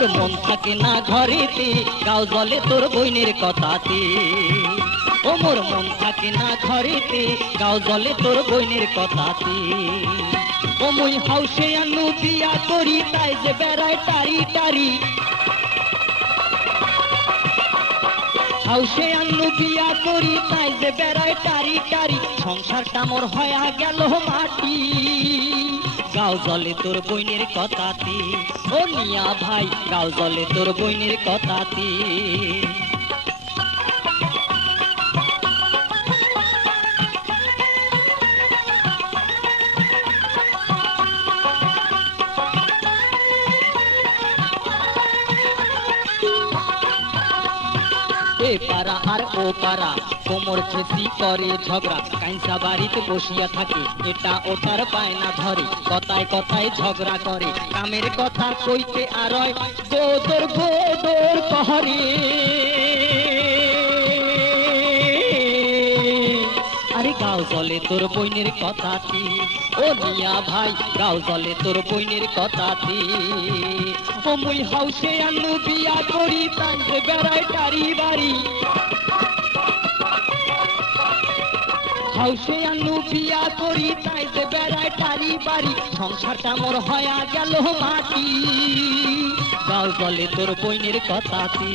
মোর মন থাকে না ঘরেতে, গাও জলে তোর বইনের কথাতে। ও মোর মন থাকে না ঘরেতে, গাও জলে তোর বইনের কথাতে। ও মুই হাউসে আনু বিয়া করি, তাই যে বেড়ায় টারি টারি। হাউসে আনু বিয়া করি, তাই যে বেড়ায় টারি টারি। সংসারটা মোর হয়া গেল মাটি, গাও জলে তোর বইনের কথাতে। ও মিয়া ভাই, গাও জলে তোর বইনের কথাতে। এ পাড়া আর ও পাড়া কোমর খেসি করে ঝগড়া, কাইসা বাড়িতে বসিয়া থাকে, এটা ওটার বায়না ধরে, কথায় কথায় ঝগড়া করে, কামের কথা কইতে আর গোদর গোদর কহরে। আরে গাও জলে তোর বইনের কথাতে। ও মিয়া ভাই, গাও জলে তোর বইনের কথাতে। ও মুই হাউসে আনু বিয়া করি, তাই যে বেড়ায় টারি বাড়ি। হাউসে আনু বিয়া করি, তাই যে বেড়ায় টারি বাড়ি। সংসারটা মোর হয়া গেল মাটি, গাও জলে তোর বইনের কথাতে।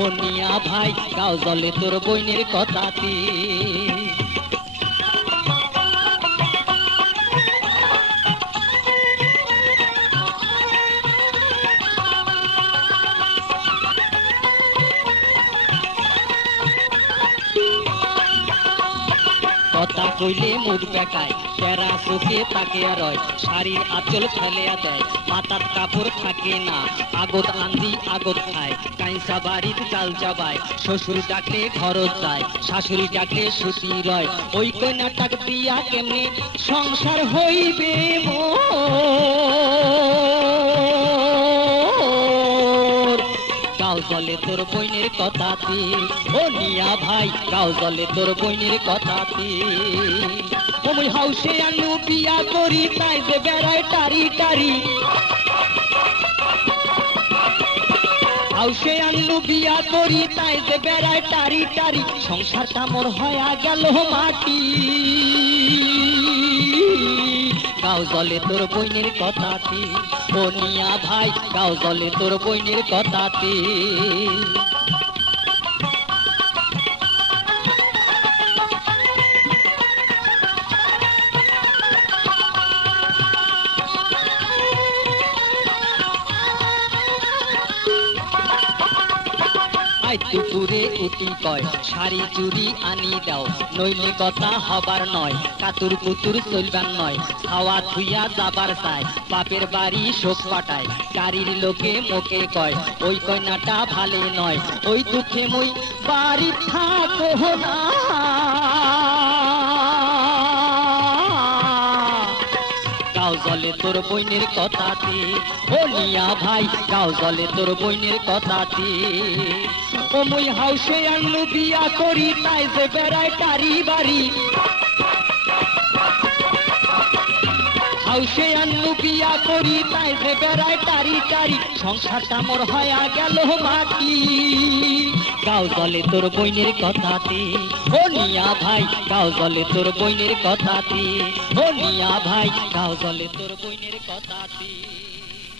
ও মিয়া ভাই, গাও জলে তোর বইনের কথাতে। কথা কইলে মুখ বেকায়, টেরা চোখে তাকিয়া রয়, শাড়ির আঁচল ফেলিয়া দেয়, মাথার কাপড় থাকে না, আগত আন্দি আগত খায়, কাইসা বাড়ির চাল চাবায়, শ্বশুর ডাকলে খরচ যায়, শাশুড়ি ডাকলে সুতি রয়। ওই কন্যাটাক দিয়া কেমনে সংসার হইবে মোর, গাও জলে তোর বইনের কথাতে। ও মিয়া ভাই, গাও জলে তোর বইনের কথাতে। ও মুই হাউসে আনু বিয়া করি, তাই যে বেড়ায় টারি টারি। হাউসে আনু বিয়া করি, তাই যে বেড়ায় টারি টারি। সংসারটা মোর হয়া গেল মাটি, গাও জলে তোর বইনের কথাতে। ও মিয়া ভাই, গাও জলে তোর বইনের কথাতে। দুপুরে উটি কয়, শাড়ি চুরি আনি দাও, নইলে কথা হবার নয়, কাতুর কুতুর চলবার নয়, খাওয়া থুইয়া যাবার চায়, বাপের বাড়ি শোক পাঠায়, গাড়ির লোকে মোকে কয়, ওই কন্যাটা ভালে নয়, ওই দুঃখে মই বাড়ি থাকো না। গাও জলে তোর বইনের কথাতে। ও মিয়া ভাই, গাও জলে তোর বইনের কথাতে। ও মুই হাউসে আনু বিয়া করি, তাই যে বেড়ায় টারি বাড়ি। হাউসে আনু বিয়া করি, তাই যে বেড়ায় টারি টারি। সংসারটা মোর হয়া গেল মাটি, গাও জলে তোর বইনের কথাতে। ও মিয়া ভাই, গাও জলে তোর বইনের কথাতে। ও মিয়া ভাই, গাও জলে তোর বইনের কথাতে।